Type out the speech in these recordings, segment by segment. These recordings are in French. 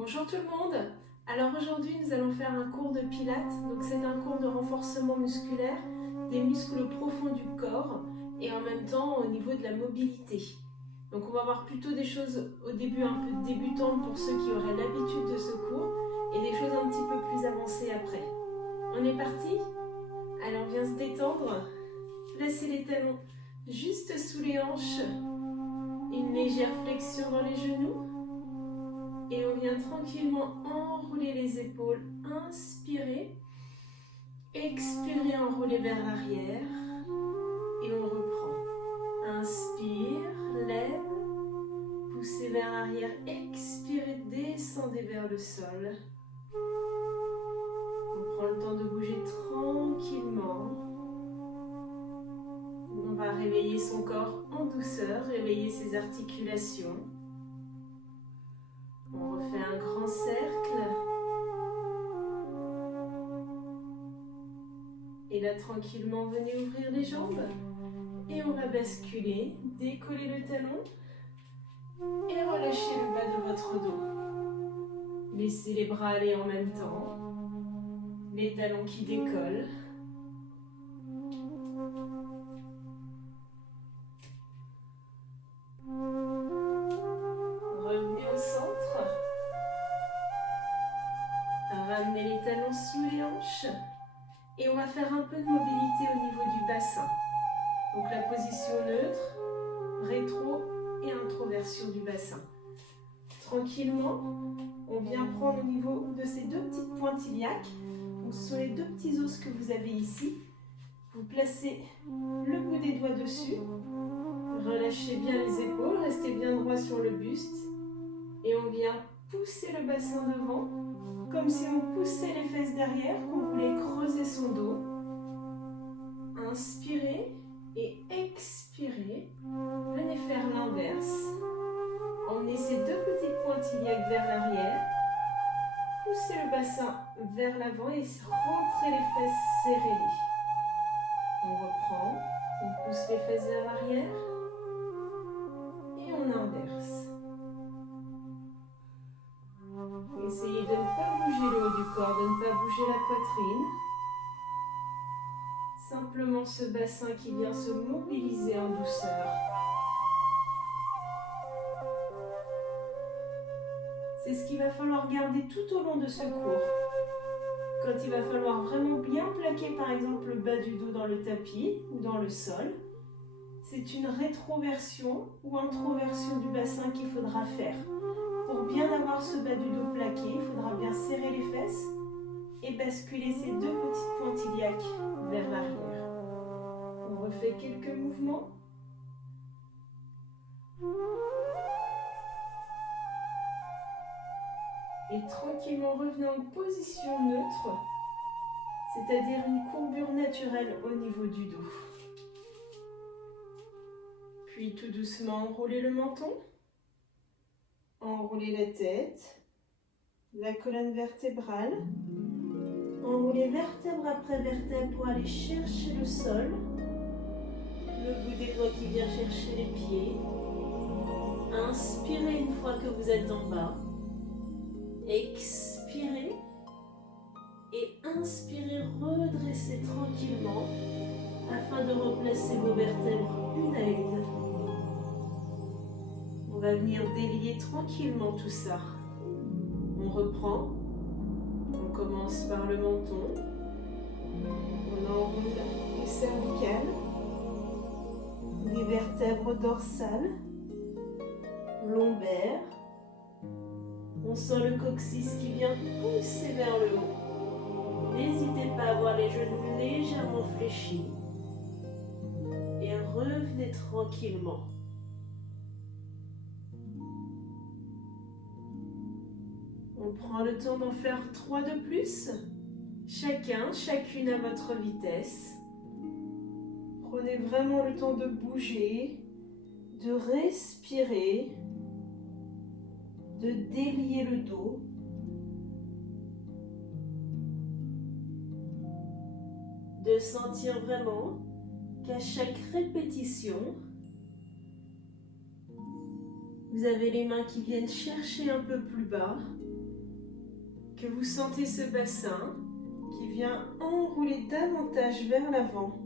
Bonjour tout le monde. Alors aujourd'hui nous allons faire un cours de pilates. Donc c'est un cours de renforcement musculaire des muscles profonds du corps et en même temps au niveau de la mobilité. Donc on va voir plutôt des choses au début un peu débutantes pour ceux qui auraient l'habitude de ce cours et des choses un petit peu plus avancées après. On est parti? Alors on vient se détendre. Placez les talons juste sous les hanches. Une légère flexion dans les genoux. Et on vient tranquillement enrouler les épaules. Inspirez. Expirez, enroulez vers l'arrière. Et on reprend. Inspire, lève. Poussez vers l'arrière. Expirez, descendez vers le sol. On prend le temps de bouger tranquillement. On va réveiller son corps en douceur, réveiller ses articulations. On refait un grand cercle. Et là, tranquillement, venez ouvrir les jambes. Et on va basculer, décoller le talon. Et relâchez le bas de votre dos. Laissez les bras aller en même temps. Les talons qui décollent. Revenez au centre. Ramenez les talons sous les hanches. Et on va faire un peu de mobilité au niveau du bassin. Donc la position neutre, rétro et introversion du bassin. Tranquillement, on vient prendre au niveau de ces deux petites pointes iliaques. Donc ce sont les deux petits os que vous avez ici. Vous placez le bout des doigts dessus. Relâchez bien les épaules, restez bien droit sur le buste. Et on vient pousser le bassin devant, comme si on poussait les fesses derrière, qu'on voulait creuser son dos. Inspirez et expirez. Venez faire l'inverse. Emmenez ces deux petites pointes iliaques vers l'arrière. Poussez le bassin vers l'avant et rentrez les fesses, serrez-les. On reprend, on pousse les fesses vers l'arrière et on inverse. Essayez de ne pas bouger le haut du corps, de ne pas bouger la poitrine. Simplement ce bassin qui vient se mobiliser en douceur. C'est ce qu'il va falloir garder tout au long de ce cours. Quand il va falloir vraiment bien plaquer par exemple le bas du dos dans le tapis ou dans le sol, c'est une rétroversion ou introversion du bassin qu'il faudra faire. Pour bien avoir ce bas du dos plaqué, il faudra bien serrer les fesses et basculer ces deux petites pointes iliaques vers l'arrière. On refait quelques mouvements. Et tranquillement revenez en position neutre, c'est-à-dire une courbure naturelle au niveau du dos. Puis tout doucement enroulez le menton, enroulez la tête, la colonne vertébrale, enroulez vertèbre après vertèbre pour aller chercher le sol, le bout des doigts qui vient chercher les pieds. Inspirez une fois que vous êtes en bas. Expirez et inspirez, redressez tranquillement afin de replacer vos vertèbres une à une. On va venir délier tranquillement tout ça. On reprend, on commence par le menton, on enroule les cervicales, les vertèbres dorsales, lombaires. On sent le coccyx qui vient pousser vers le haut. N'hésitez pas à avoir les genoux légèrement fléchis. Et revenez tranquillement. On prend le temps d'en faire 3 de plus. Chacune à votre vitesse. Prenez vraiment le temps de bouger, de respirer, de délier le dos. De sentir vraiment qu'à chaque répétition, vous avez les mains qui viennent chercher un peu plus bas que vous sentez ce bassin qui vient enrouler davantage vers l'avant.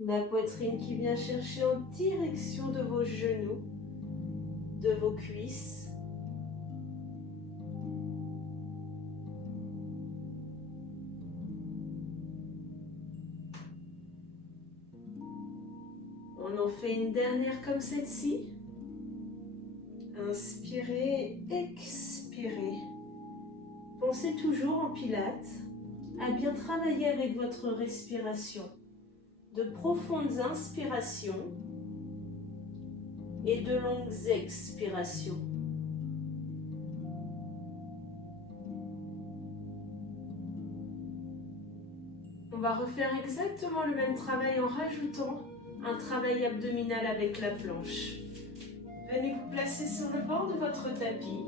La poitrine qui vient chercher en direction de vos genoux, de vos cuisses. On en fait une dernière comme celle-ci. Inspirez, expirez. Pensez toujours en pilates à bien travailler avec votre respiration. De profondes inspirations et de longues expirations. On va refaire exactement le même travail en rajoutant un travail abdominal avec la planche. Venez vous placer sur le bord de votre tapis.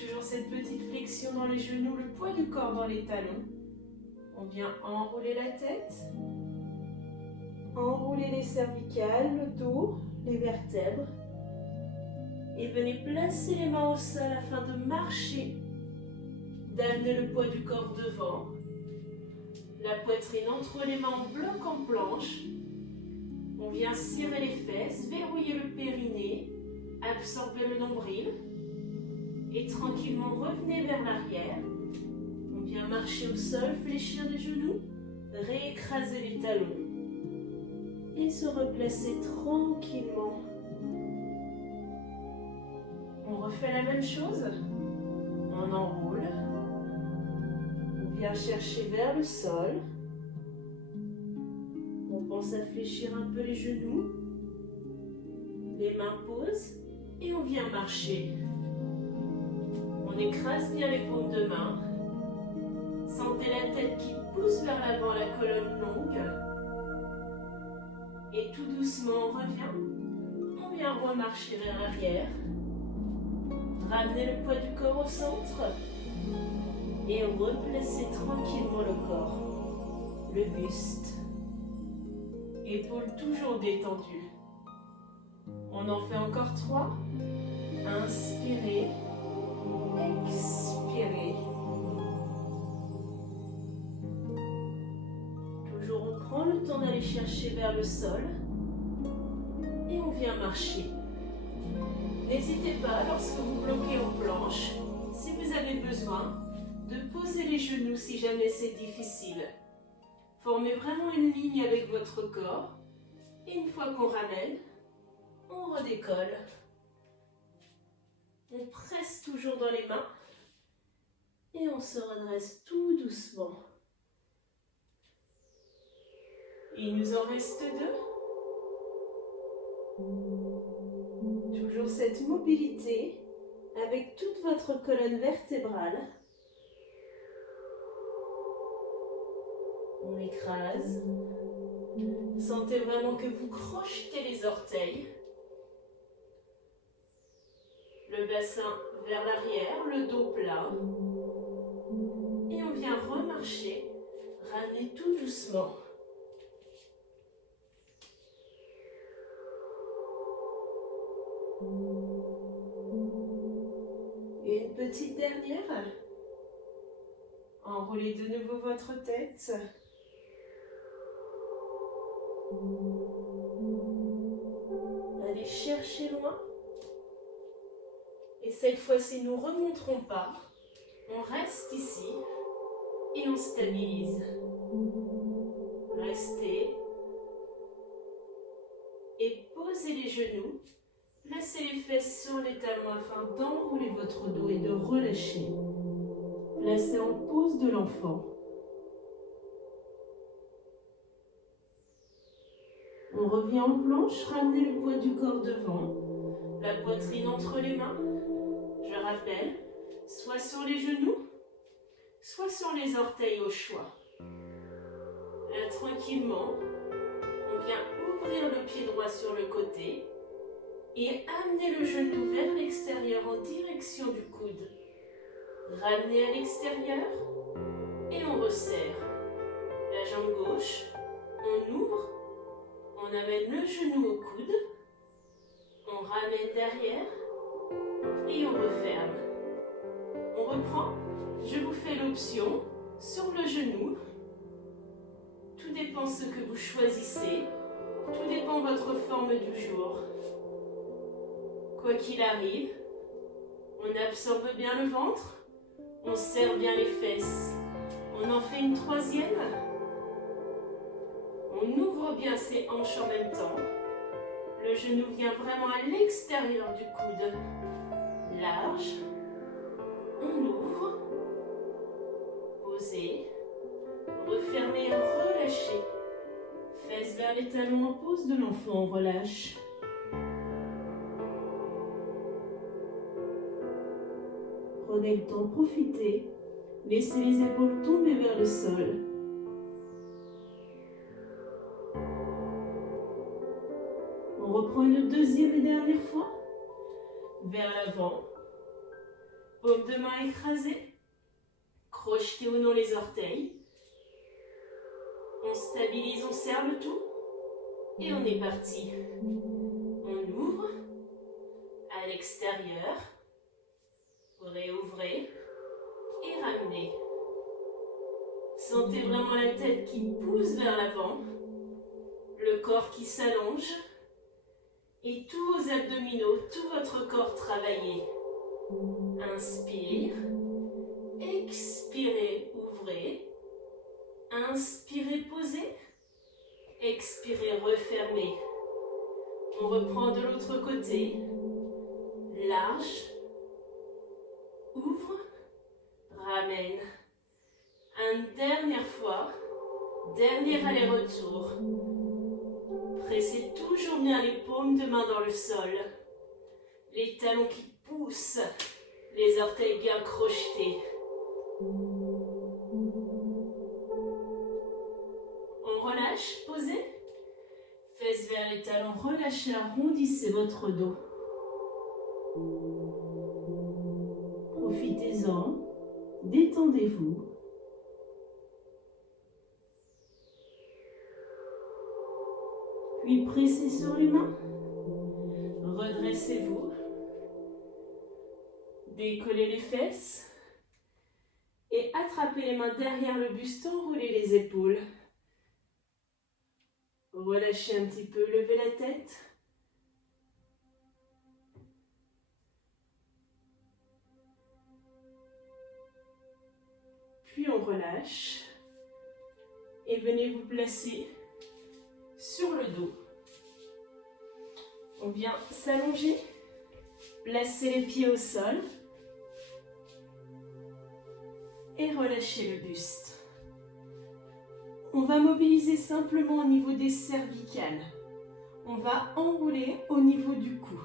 Toujours cette petite flexion dans les genoux, le poids du corps dans les talons. On vient enrouler la tête. Enroulez les cervicales, le dos, les vertèbres. Et venez placer les mains au sol afin de marcher. D'amener le poids du corps devant. La poitrine entre les mains en bloc en planche. On vient serrer les fesses, verrouiller le périnée, absorber le nombril. Et tranquillement revenez vers l'arrière. On vient marcher au sol, fléchir les genoux, réécraser les talons. Et se replacer tranquillement. On refait la même chose. On enroule. On vient chercher vers le sol. On pense à fléchir un peu les genoux. Les mains posent. Et on vient marcher. On écrase bien les paumes de main. Sentez la tête qui pousse vers l'avant, la colonne longue. Et tout doucement, on revient. On vient remarcher vers l'arrière. Ramenez le poids du corps au centre. Et replacez tranquillement le corps. Le buste. Épaules toujours détendues. On en fait encore 3. Inspirez. Expirez. Toujours on prend le temps d'aller chercher vers le sol et on vient marcher. N'hésitez pas lorsque vous bloquez aux planches, si vous avez besoin, de poser les genoux si jamais c'est difficile. Formez vraiment une ligne avec votre corps et une fois qu'on ramène, on redécolle. On presse toujours dans les mains et on se redresse tout doucement. Il nous en reste 2. Toujours cette mobilité avec toute votre colonne vertébrale. On écrase. Sentez vraiment que vous crochetez les orteils. Le bassin vers l'arrière, le dos plat. Et on vient remarcher, ramener tout doucement. Et une petite dernière. Enroulez de nouveau votre tête. Allez chercher loin. Et cette fois-ci, nous ne remonterons pas. On reste ici et on stabilise. Restez. Et posez les genoux. Placez les fesses sur les talons afin d'enrouler votre dos et de relâcher. Placez en pose de l'enfant. On revient en planche, ramenez le poids du corps devant. La poitrine entre les mains. Je rappelle, soit sur les genoux, soit sur les orteils au choix. Là, tranquillement, on vient ouvrir le pied droit sur le côté et amener le genou vers l'extérieur en direction du coude. Ramenez à l'extérieur et on resserre. La jambe gauche, on ouvre, on amène le genou au coude, on ramène derrière et on referme. On reprend. Je vous fais l'option sur le genou. Tout dépend ce que vous choisissez. Tout dépend de votre forme du jour. Quoi qu'il arrive, on absorbe bien le ventre. On serre bien les fesses. On en fait une troisième. On ouvre bien ses hanches en même temps. Le genou vient vraiment à l'extérieur du coude. Large. On ouvre. Posez. Refermez, relâchez. Fesses vers les talons en pose de l'enfant, on relâche. Prenez le temps, profitez. Laissez les épaules tomber vers le sol. On reprend une deuxième et dernière fois. Vers l'avant. Paume de main écrasée. Crochetez au non les orteils. On stabilise, on serre le tout. Et on est parti. On ouvre. À l'extérieur. Réouvrez. Et ramenez. Sentez vraiment la tête qui pousse vers l'avant. Le corps qui s'allonge. Et tous vos abdominaux, tout votre corps travaillé. Inspire. Expirez, ouvrez. Inspirez, posez. Expirez, refermez. On reprend de l'autre côté. Large. Ouvre. Ramène. Une dernière fois. Dernier aller-retour. Pressez toujours bien les paumes de main dans le sol. Les talons qui poussent. Les orteils bien crochetés. On relâche, posez. Fesses vers les talons, relâchez, arrondissez votre dos. Profitez-en, détendez-vous. Puis pressez sur les mains. Redressez-vous. Décollez les fesses. Et attrapez les mains derrière le buste, enroulez les épaules. Relâchez un petit peu, levez la tête. Puis on relâche. Et venez vous placer sur le dos. On vient s'allonger. Placez les pieds au sol. Et relâchez le buste. On va mobiliser simplement au niveau des cervicales. On va enrouler au niveau du cou.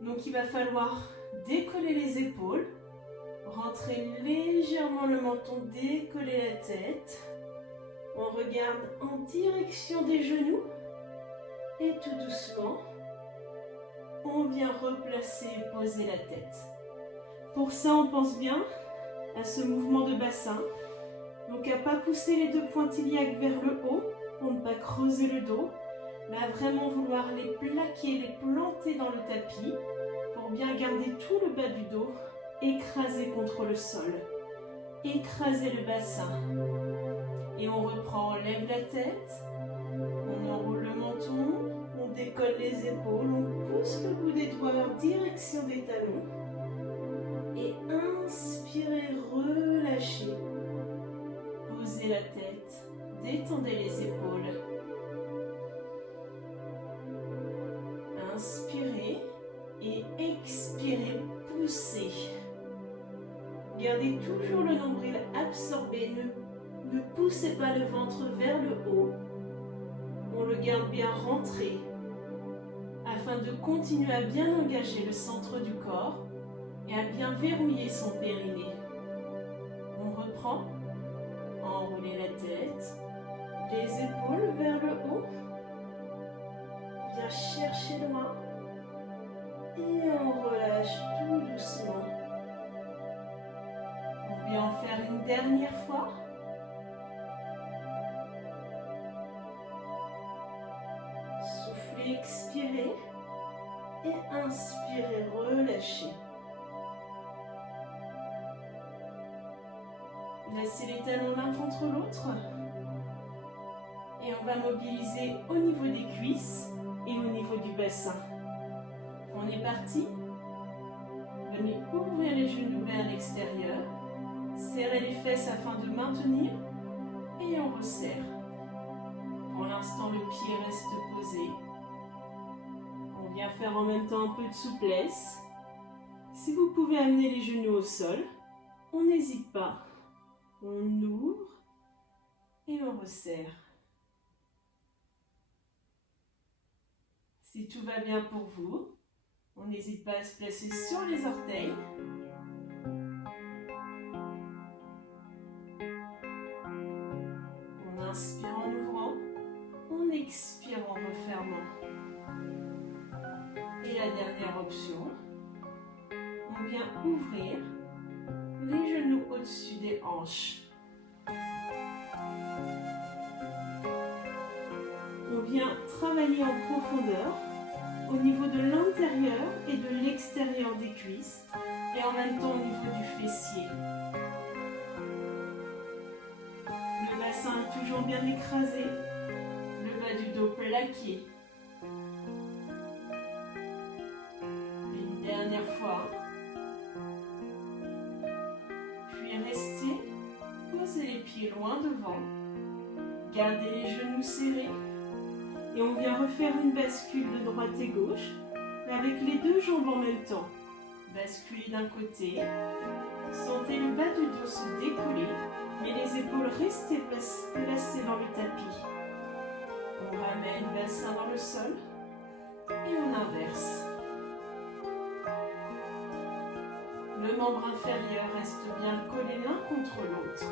Donc il va falloir décoller les épaules, rentrer légèrement le menton, décoller la tête. On regarde en direction des genoux et tout doucement, on vient replacer et poser la tête. Pour ça, on pense bien à ce mouvement de bassin. Donc à ne pas pousser les deux pointes iliaques vers le haut pour ne pas creuser le dos, mais à vraiment vouloir les plaquer, les planter dans le tapis pour bien garder tout le bas du dos écrasé contre le sol. Écraser le bassin. Et on reprend, on lève la tête, on enroule le menton, on décolle les épaules, on pousse le bout des doigts en direction des talons. Et inspirez, relâchez. Posez la tête, détendez les épaules. Inspirez et expirez, poussez. Gardez toujours le nombril absorbé, ne poussez pas le ventre vers le haut. On le garde bien rentré afin de continuer à bien engager le centre du corps et à bien verrouiller son périnée. On reprend. Enroulez la tête, les épaules vers le haut. Bien chercher le main. Et on relâche tout doucement. On vient en faire une dernière fois. Soufflez, expirez. Et inspirez, relâchez. Placez les talons l'un contre l'autre. Et on va mobiliser au niveau des cuisses et au niveau du bassin. On est parti. Venez ouvrir les genoux vers l'extérieur. Serrez les fesses afin de maintenir. Et on resserre. Pour l'instant, le pied reste posé. On vient faire en même temps un peu de souplesse. Si vous pouvez amener les genoux au sol, on n'hésite pas. On ouvre et on resserre. Si tout va bien pour vous, on n'hésite pas à se placer sur les orteils. On inspire en ouvrant, on expire en refermant. Et la dernière option, on vient ouvrir les genoux au-dessus des hanches. On vient travailler en profondeur au niveau de l'intérieur et de l'extérieur des cuisses et en même temps au niveau du fessier. Le bassin est toujours bien écrasé, le bas du dos plaqué. Une dernière fois. Puis restez, posez les pieds loin devant, gardez les genoux serrés. Et on vient refaire une bascule de droite et gauche, mais avec les deux jambes en même temps. Basculez d'un côté, sentez le bas du dos se décoller, et les épaules restez placées dans le tapis. On ramène le bassin dans le sol, et on inverse. Le membre inférieur reste bien collé l'un contre l'autre.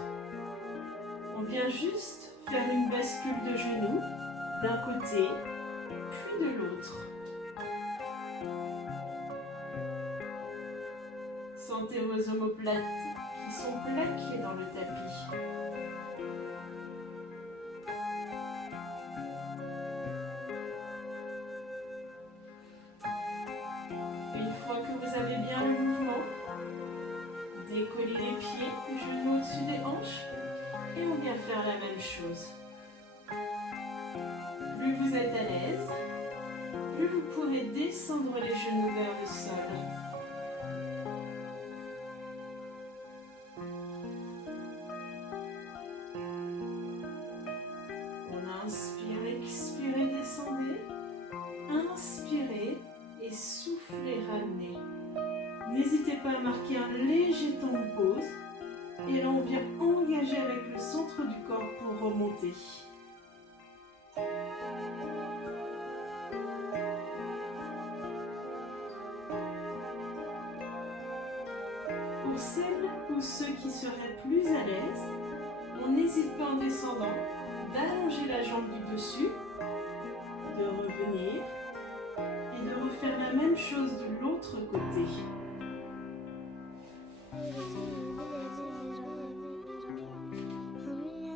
On vient juste faire une bascule de genoux, d'un côté, puis de l'autre. Sentez vos omoplates qui sont plaquées dans le tapis. Une fois que vous avez bien le mouvement, décollez les pieds, les genoux au-dessus des hanches, et on vient faire la même chose. Plus vous êtes à l'aise, plus vous pourrez descendre les genoux vers le sol. On inspire, expirez, descendez. Inspirez et soufflez, ramenez. N'hésitez pas à marquer un léger temps de pause. Et là, on vient engager avec le centre du corps pour remonter. Pour celles ou ceux qui seraient plus à l'aise, on n'hésite pas en descendant d'allonger la jambe du dessus, de revenir et de refaire la même chose de l'autre côté.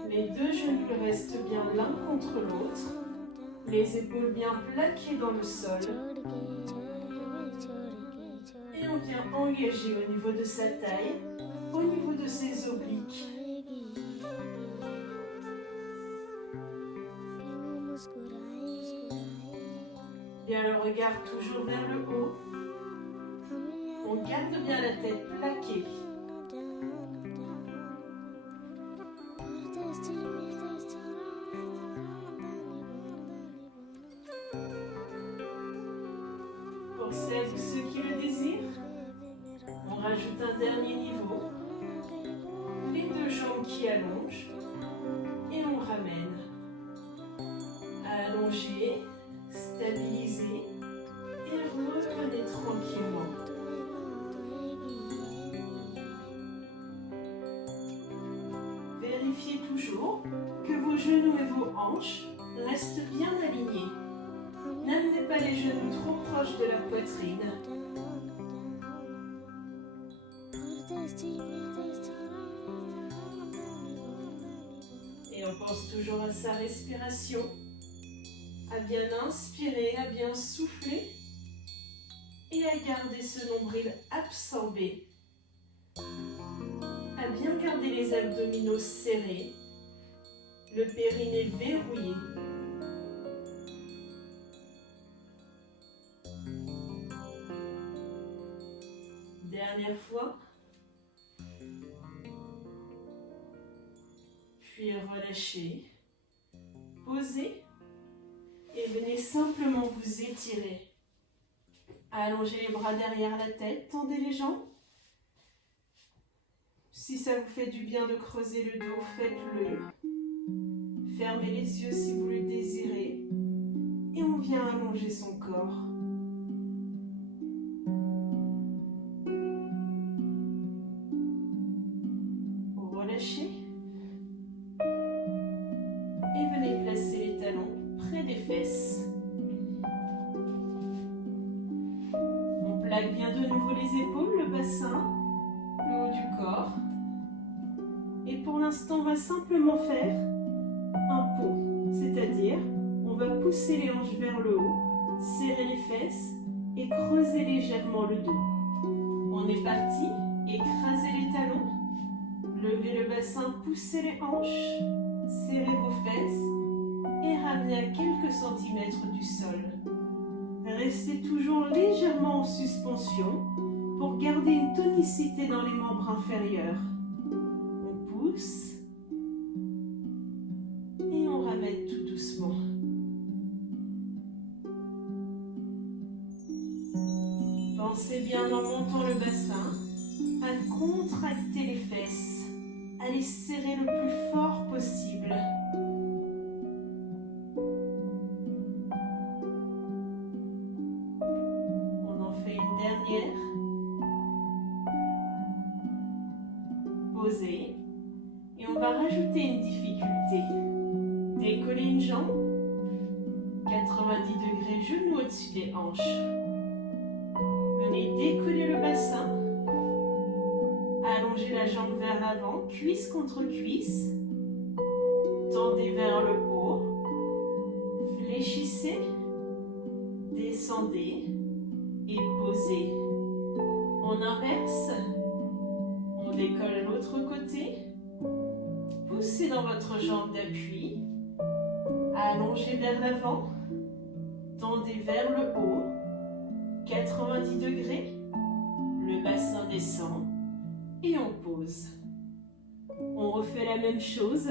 Les deux genoux restent bien l'un contre l'autre, les épaules bien plaquées dans le sol. Et on vient engager au niveau de sa taille, au niveau de ses obliques. Bien le regard toujours vers le haut. On garde bien la tête plaquée. Pour celles ou ceux qui le désirent, on rajoute un dernier niveau. Les deux jambes qui allongent et on ramène. Allonger, stabiliser et revenez tranquillement. Vérifiez toujours que vos genoux et vos hanches restent bien alignés. N'amenez pas les genoux trop proches de la poitrine. Et on pense toujours à sa respiration, à bien inspirer, à bien souffler et à garder ce nombril absorbé. À bien garder Gardez les abdominaux serrés, le périnée verrouillé. Dernière fois. Puis relâchez. Posez et venez simplement vous étirer. Allongez les bras derrière la tête, tendez les jambes. Si ça vous fait du bien de creuser le dos, faites-le. Fermez les yeux si vous le désirez. Et on vient allonger son corps. Relâchez. Et venez placer les talons près des fesses. On plaque bien de nouveau les épaules, le bassin, le haut du corps. Et pour l'instant, on va simplement faire un pont, c'est-à-dire on va pousser les hanches vers le haut, serrer les fesses et creuser légèrement le dos. On est parti, écrasez les talons, levez le bassin, poussez les hanches, serrez vos fesses et ramenez à quelques centimètres du sol. Restez toujours légèrement en suspension pour garder une tonicité dans les membres inférieurs. On pousse et on ramène tout doucement. Pensez bien en montant le bassin à contracter les fesses, à les serrer le plus fort possible. On en fait une dernière. Posez. Et on va rajouter une difficulté. Décollez une jambe. 90 degrés, genoux au-dessus des hanches. Venez décoller le bassin. Allongez la jambe vers l'avant, cuisse contre cuisse. Tendez vers le haut. Fléchissez. Descendez. Et posez. On inverse. On décolle l'autre côté. Poussez dans votre jambe d'appui. Allongez vers l'avant. Tendez vers le haut. 90 degrés. Le bassin descend. Et on pose. On refait la même chose.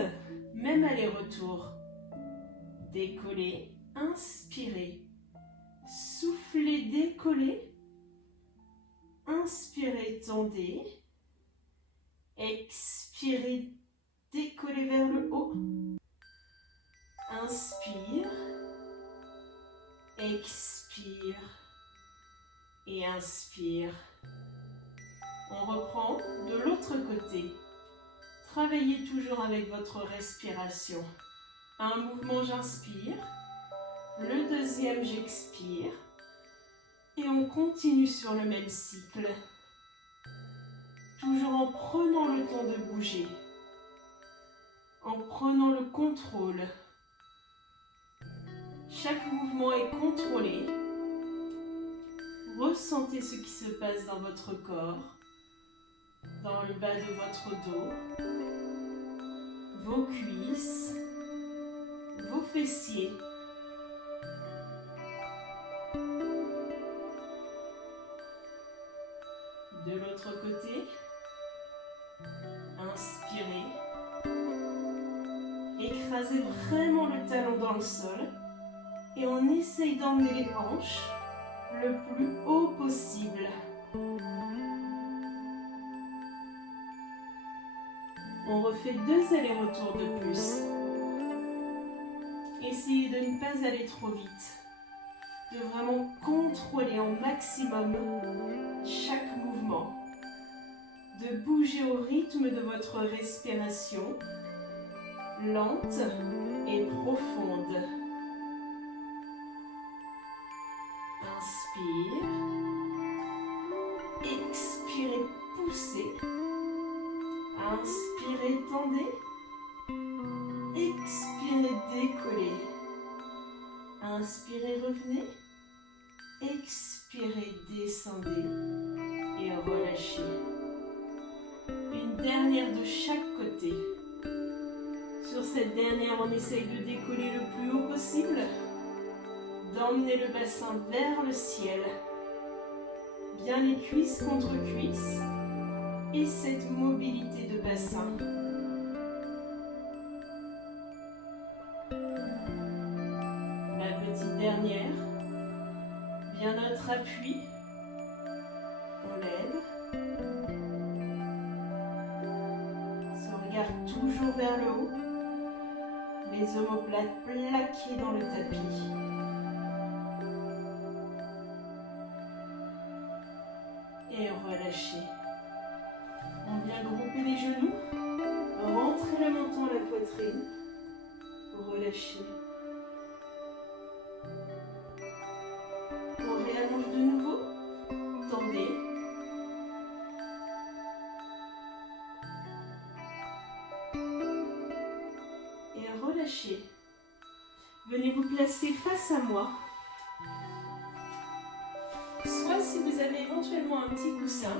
Même aller-retour. Décollez. Inspirez. Soufflez, décollez. Inspirez, tendez. Expirez, décollez vers le haut. Inspire. Expire. Et inspire. On reprend de l'autre côté. Travaillez toujours avec votre respiration. Un mouvement, j'inspire. Le deuxième, j'expire. Et on continue sur le même cycle. Toujours en prenant le temps de bouger. En prenant le contrôle. Chaque mouvement est contrôlé. Ressentez ce qui se passe dans votre corps, dans le bas de votre dos, vos cuisses, vos fessiers. De l'autre côté, inspirez. Écrasez vraiment le talon dans le sol et on essaye d'emmener les hanches le plus haut possible. On refait 2 allers-retours de plus. Essayez de ne pas aller trop vite. De vraiment contrôler au maximum chaque mouvement. De bouger au rythme de votre respiration, lente et profonde. Inspire. Expirez, poussez. Inspirez, tendez. Expirez, décollez. Inspirez, revenez. Expirez, descendez. Et relâchez. Une dernière de chaque côté. Sur cette dernière, on essaye de décoller le plus haut possible, d'emmener le bassin vers le ciel. Bien les cuisses contre cuisses et cette mobilité de bassin. La petite dernière, bien notre appui, on lève, se regarde toujours vers le haut, les omoplates plaquées dans le tapis. Et relâchez. On vient grouper les genoux, rentrer le menton à la poitrine, relâchez. On réallonge de nouveau, tendez. Et relâchez. Venez vous placer face à moi. Soit si vous avez éventuellement un petit coussin,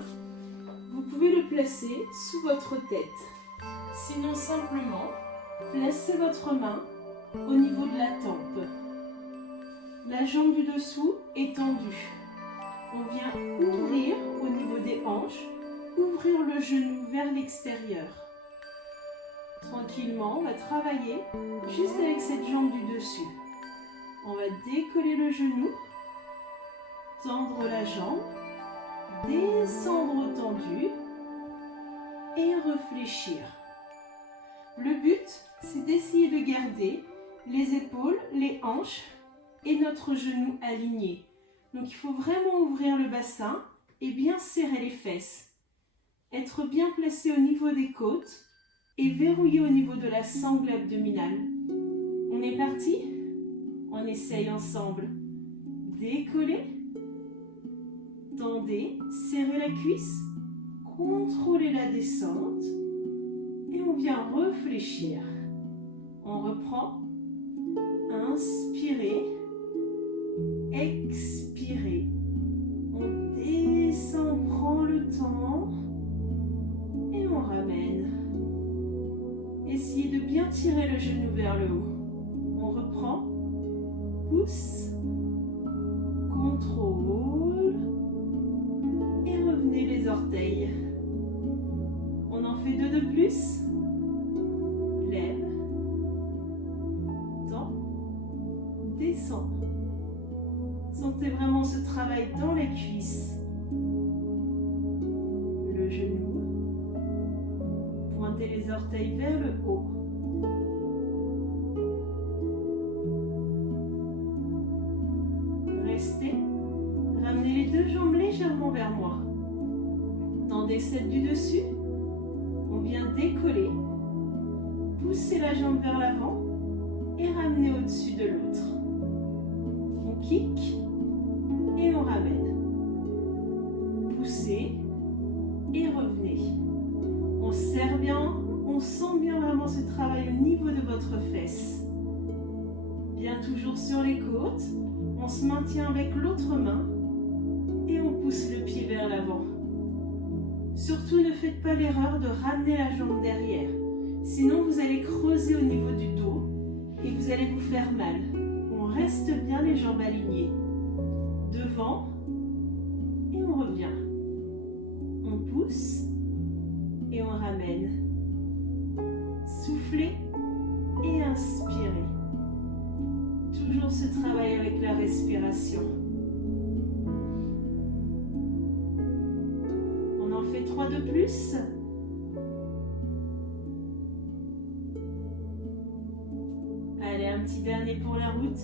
vous pouvez le placer sous votre tête. Sinon simplement, placez votre main au niveau de la tempe. La jambe du dessous est tendue. On vient ouvrir au niveau des hanches, ouvrir le genou vers l'extérieur. Tranquillement, on va travailler juste avec cette jambe du dessus. On va décoller le genou, tendre la jambe, descendre tendu et réfléchir. Le but, c'est d'essayer de garder les épaules, les hanches et notre genou alignés. Donc il faut vraiment ouvrir le bassin et bien serrer les fesses. Être bien placé au niveau des côtes et verrouiller au niveau de la sangle abdominale. On est parti? On essaye ensemble. Décoller. Tendez, serrez la cuisse, contrôlez la descente et on vient réfléchir. On reprend, inspirez, expirez. On descend, prend le temps et on ramène. Essayez de bien tirer le genou vers le haut. On reprend, pousse, contrôle. Et revenez les orteils. On en fait 2 de plus. Lève. Tend. Descend. Sentez vraiment ce travail dans les cuisses. Le genou. Pointez les orteils vers le haut. Restez. Ramenez les 2 jambes légèrement vers moi. Tendez celle du dessus. On vient décoller. Poussez la jambe vers l'avant et ramenez au-dessus de l'autre. On kick et on ramène. Poussez et revenez. On serre bien, on sent bien vraiment ce travail au niveau de votre fesse. Bien toujours sur les côtes. On se maintient avec l'autre main et on pousse le pied vers l'avant. Surtout ne faites pas l'erreur de ramener la jambe derrière. Sinon vous allez creuser au niveau du dos et vous allez vous faire mal. On reste bien les jambes alignées. Devant et on revient. On pousse et on ramène. Soufflez et inspirez. Toujours ce travail avec la respiration. On en fait 3 de plus. Allez, un petit dernier pour la route.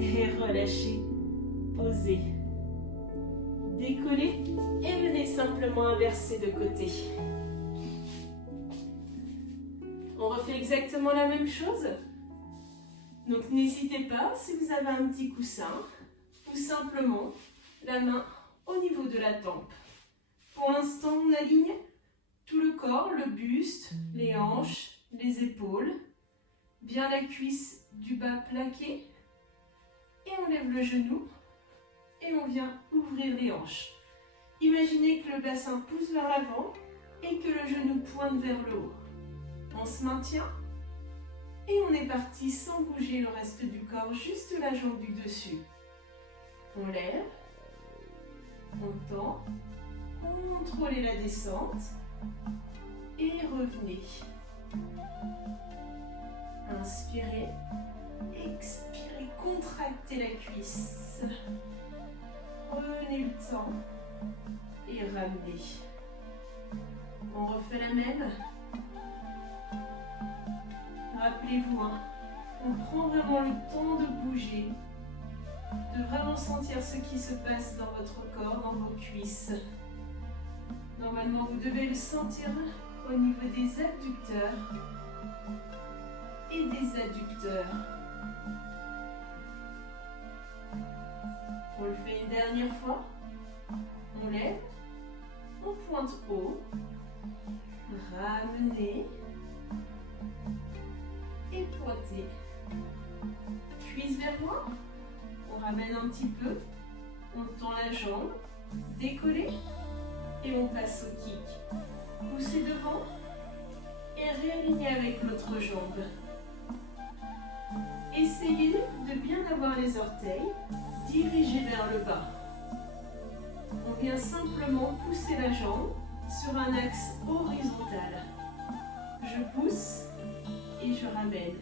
Et relâchez. Posez. Décollez et venez simplement inverser de côté. On refait exactement la même chose. Donc n'hésitez pas, si vous avez un petit coussin, ou simplement la main au niveau de la tempe. Pour l'instant, on aligne tout le corps, le buste, les hanches, les épaules, bien la cuisse du bas plaquée, et on lève le genou, et on vient ouvrir les hanches. Imaginez que le bassin pousse vers l'avant et que le genou pointe vers le haut. On se maintient et on est parti sans bouger le reste du corps, juste la jambe du dessus. On lève, on tend, contrôlez la descente et revenez. Inspirez, expirez, contractez la cuisse. Prenez le temps et ramenez. On refait la même. Rappelez-vous, on prend vraiment le temps de bouger, de vraiment sentir ce qui se passe dans votre corps, dans vos cuisses. Normalement, vous devez le sentir au niveau des abducteurs et des adducteurs. On le fait une dernière fois. On lève, on pointe haut, ramenez et pointez. Cuisse vers moi, on ramène un petit peu, on tend la jambe, décollez et on passe au kick. Poussez devant et réalignez avec l'autre jambe. Essayez de bien avoir les orteils dirigés vers le bas. On vient simplement pousser la jambe sur un axe horizontal. Je pousse et je ramène.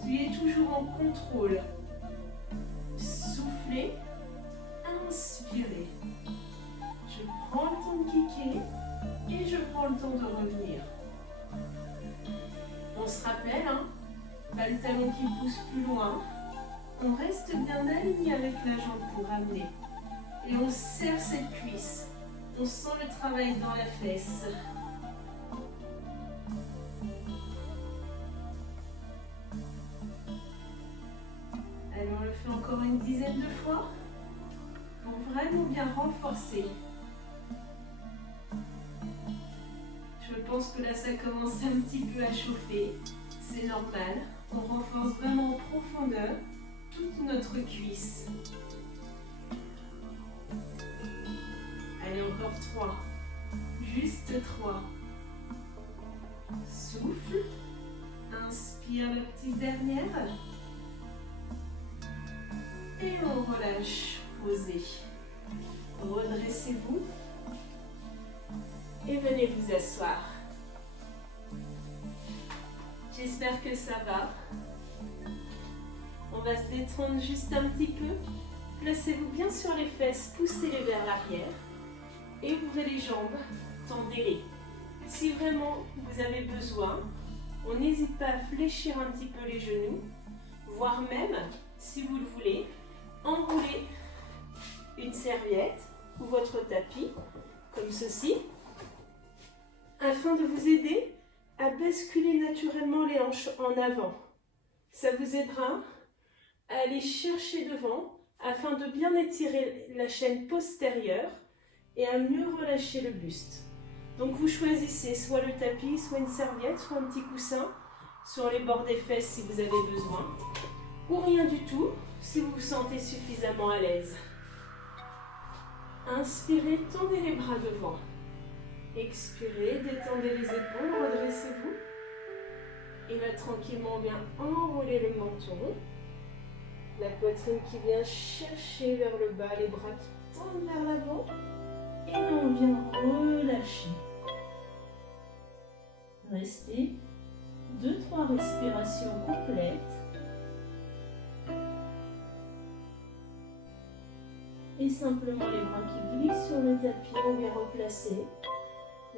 Soyez toujours en contrôle. Soufflez, inspirez. Je prends le temps de kicker et je prends le temps de revenir. On se rappelle, pas le talon qui pousse plus loin. On reste bien aligné avec la jambe pour ramener. Et on serre cette cuisse. On sent le travail dans la fesse. Allez, on le fait encore une dizaine de fois pour vraiment bien renforcer. Je pense que là, ça commence un petit peu à chauffer. C'est normal. On renforce vraiment en profondeur toute notre cuisse. Allez, encore 3. Juste 3. Souffle. Inspire la petite dernière. Et on relâche. Posez. Redressez-vous. Et venez vous asseoir. J'espère que ça va. On va se détendre juste un petit peu. Placez-vous bien sur les fesses, poussez-les vers l'arrière. Et ouvrez les jambes, tendez-les. Si vraiment vous avez besoin, on n'hésite pas à fléchir un petit peu les genoux, voire même, si vous le voulez, enrouler une serviette ou votre tapis, comme ceci, afin de vous aider à basculer naturellement les hanches en avant. Ça vous aidera à aller chercher devant afin de bien étirer la chaîne postérieure et à mieux relâcher le buste. Donc vous choisissez soit le tapis, soit une serviette, soit un petit coussin sur les bords des fesses si vous avez besoin, ou rien du tout si vous vous sentez suffisamment à l'aise. Inspirez, tendez les bras devant. Expirez, détendez les épaules, redressez-vous. Et là, tranquillement, on vient enrouler le menton. La poitrine qui vient chercher vers le bas, les bras qui tendent vers l'avant. Et là, on vient relâcher. Restez 2-3 respirations complètes. Et simplement les bras qui glissent sur le tapis, on vient replacer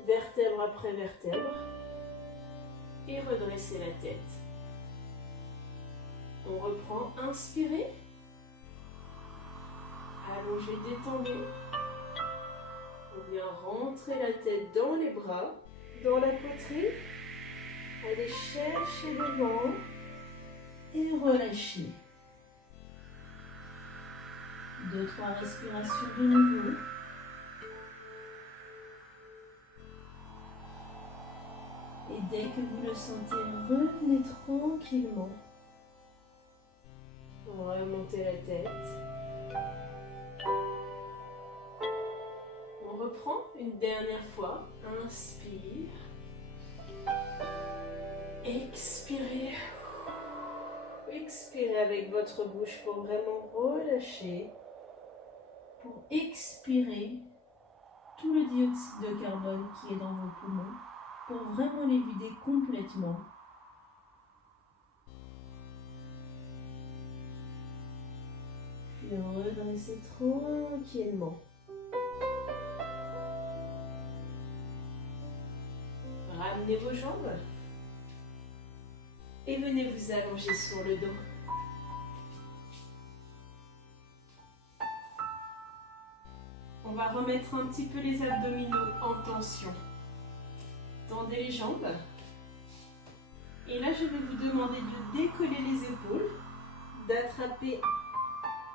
vertèbre après vertèbre et redresser la tête. On reprend, inspirez, allongez, détendez. On vient rentrer la tête dans les bras, dans la poitrine. Allez chercher devant et relâchez. 2-3 respirations de nouveau. Et dès que vous le sentez, revenez tranquillement. Remontez la tête. reprend une dernière fois. Inspire. Expirez. Expirez avec votre bouche pour vraiment relâcher. Pour expirer tout le dioxyde de carbone qui est dans vos poumons. Pour vraiment les vider complètement. Puis redressez tranquillement. Ramenez vos jambes et venez vous allonger sur le dos. On va remettre un petit peu les abdominaux en tension. Tendez les jambes. Et là, je vais vous demander de décoller les épaules, d'attraper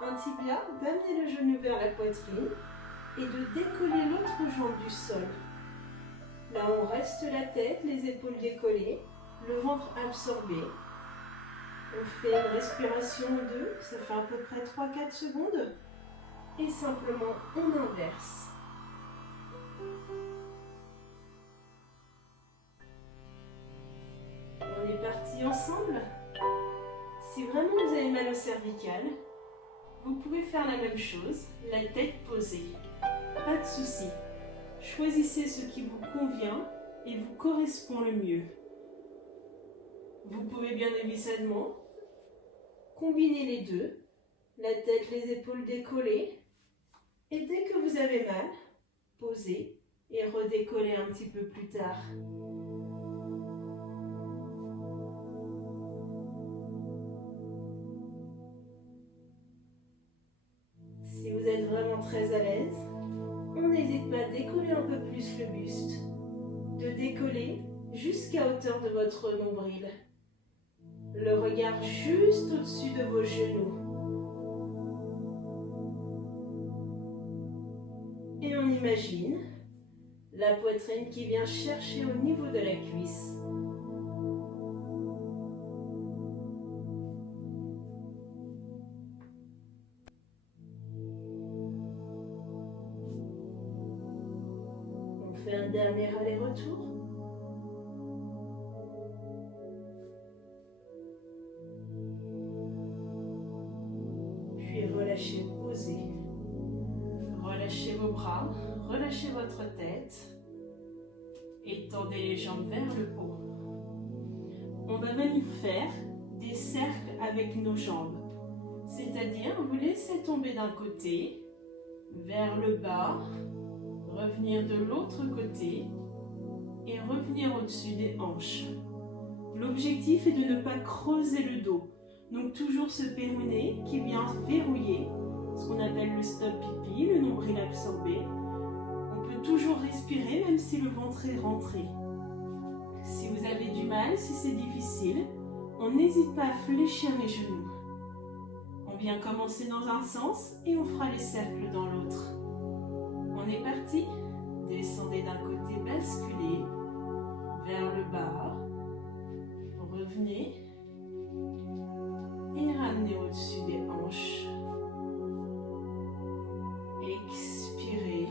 un tibia, d'amener le genou vers la poitrine et de décoller l'autre jambe du sol. Là, on reste la tête, les épaules décollées, le ventre absorbé. On fait une respiration 2, ça fait à peu près 3-4 secondes. Et simplement, on inverse. On est parti ensemble. Si vraiment vous avez mal au cervical, vous pouvez faire la même chose, la tête posée. Pas de souci. Choisissez ce qui vous convient et vous correspond le mieux. Vous pouvez bien évidemment combiner les deux, la tête, les épaules décollées, et dès que vous avez mal, posez et redécollez un petit peu plus tard. Si vous êtes vraiment très à l'aise, on n'hésite pas à décoller un peu plus le buste, de décoller jusqu'à hauteur de votre nombril. Le regard juste au-dessus de vos genoux. Et on imagine la poitrine qui vient chercher au niveau de la cuisse. On fait un dernier aller-retour. Puis relâchez, posez. Relâchez vos bras, relâchez votre tête et tendez les jambes vers le haut. On va venir faire des cercles avec nos jambes. C'est-à-dire, vous laissez tomber d'un côté, vers le bas, revenir de l'autre côté et revenir au-dessus des hanches. L'objectif est de ne pas creuser le dos. Donc toujours ce péroné qui vient verrouiller, ce qu'on appelle le stop pipi, le nombril absorbé. On peut toujours respirer même si le ventre est rentré. Si vous avez du mal, si c'est difficile, on n'hésite pas à fléchir les genoux. On vient commencer dans un sens et on fera les cercles dans l'autre. On est parti. Descendez d'un côté, basculez vers le bas. Revenez et ramenez au-dessus des hanches. Expirez.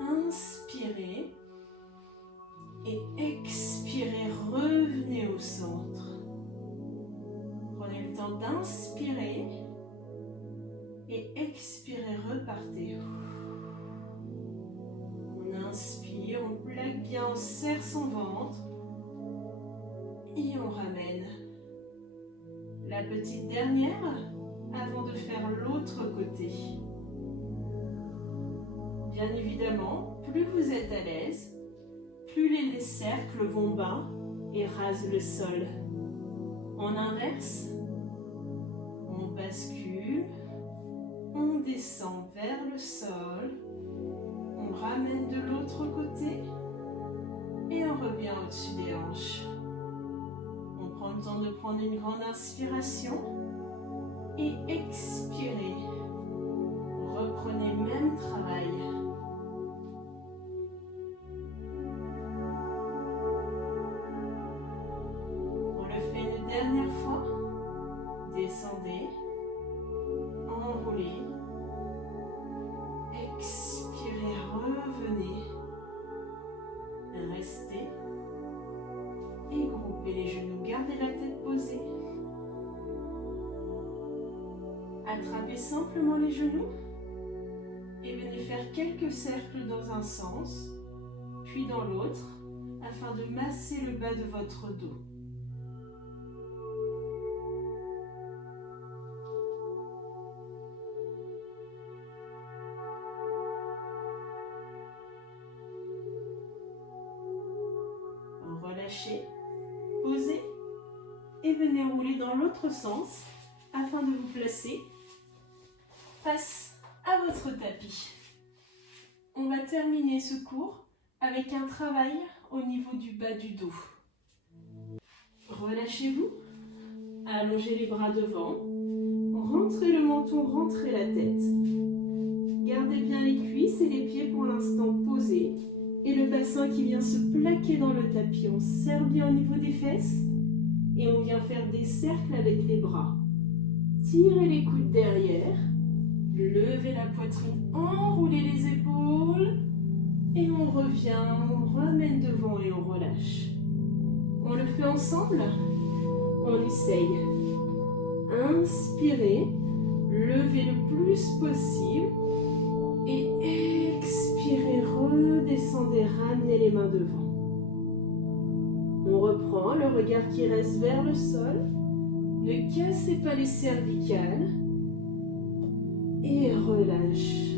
Inspirez. Et expirez, revenez au centre. Prenez le temps d'inspirer et expirez, repartez. On inspire, on plaque bien, on serre son ventre et on ramène. La petite dernière avant de faire l'autre côté. Bien évidemment, plus vous êtes à l'aise, plus les cercles vont bas et rasent le sol. On inverse, on bascule, on descend vers le sol, on ramène de l'autre côté et on revient au-dessus des hanches. On prend le temps de prendre une grande inspiration et expirez. Reprenez le même travail. Dernière fois, descendez, enroulez, expirez, Enrobez les genoux, gardez la tête posée. Attrapez simplement les genoux et venez faire quelques cercles dans un sens, puis dans l'autre, afin de masser le bas de votre dos. Relâchez, posez et venez rouler dans l'autre sens afin de vous placer face à votre tapis. On va terminer ce cours avec un travail au niveau du bas du dos. Relâchez-vous, allongez les bras devant, rentrez le menton, rentrez la tête. Gardez bien les cuisses et les pieds pour l'instant posés et le bassin qui vient se plaquer dans le tapis. On serre bien au niveau des fesses et on vient faire des cercles avec les bras. Tirez les coudes derrière, levez la poitrine, enroulez les épaules et on revient, on ramène devant et on relâche. On le fait ensemble. On essaye. Inspirez, levez le plus possible et expirez, redescendez, ramenez les mains devant. On reprend le regard qui reste vers le sol. Ne cassez pas les cervicales et relâche.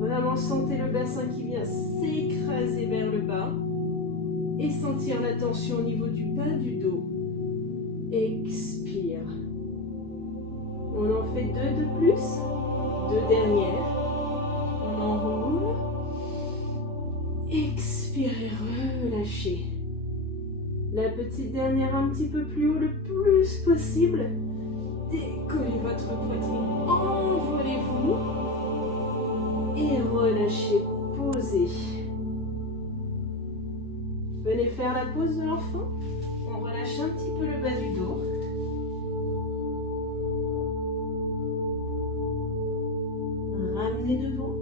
Vraiment sentez le bassin qui vient s'écraser vers le bas et sentir la tension au niveau du bas du dos. Expire. On en fait 2 de plus, 2 dernières. On enroule. Expirez, relâchez. La petite dernière un petit peu plus haut, le plus possible. Décollez votre poitrine, envolez-vous et relâchez, posez. Venez faire la pose de l'enfant. On relâche un petit peu le bas du dos. Ramenez devant.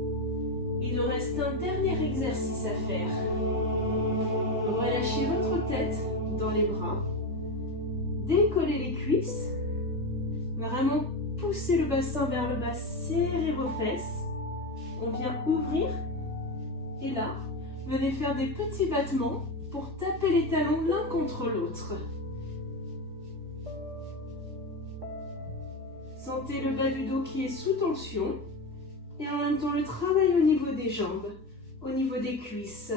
Il nous reste un dernier exercice à faire. Relâchez votre tête dans les bras. Décollez les cuisses. Vraiment poussez le bassin vers le bas, serrez vos fesses. On vient ouvrir. Et là, venez faire des petits battements pour taper les talons l'un contre l'autre. Sentez le bas du dos qui est sous tension et en même temps le travail au niveau des jambes, au niveau des cuisses.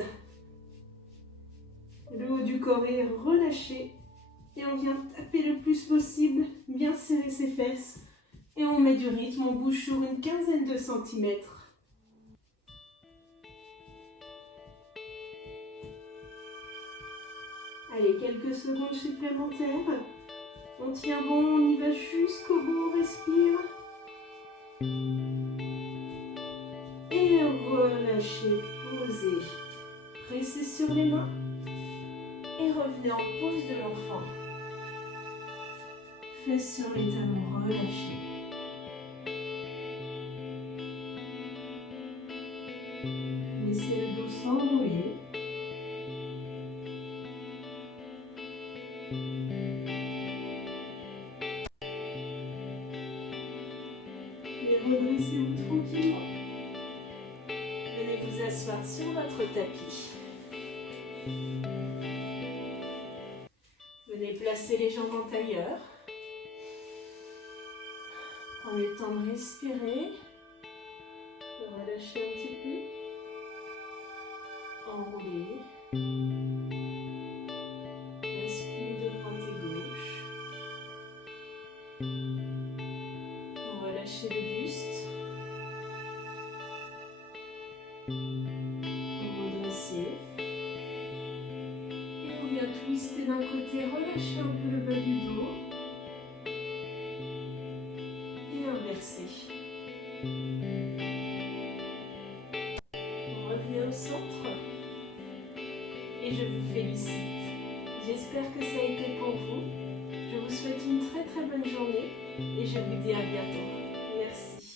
Le haut du corps est relâché et on vient taper le plus possible, bien serrer ses fesses et on met du rythme, on bouge sur une quinzaine de centimètres. Allez, quelques secondes supplémentaires. On tient bon, on y va jusqu'au bout, on respire. Et relâchez, posez. Pressez sur les mains. Et revenez en pose de l'enfant. Fesses sur les talons, relâchez. Laissez le dos s'enrouler. Redressez-vous tranquillement. Venez vous asseoir sur votre tapis. Venez placer les jambes en tailleur. Prenez le temps de respirer. Relâchez un petit peu. Enroulez. Basculez de droite et gauche. Relâchez le buste. Redressez. Et on vient twister d'un côté, relâchez un peu le bas du dos. Et inverser. Revenez au centre. Et je vous félicite. J'espère que ça a été pour vous. Je vous souhaite une très très bonne journée et je vous dis à bientôt. Merci.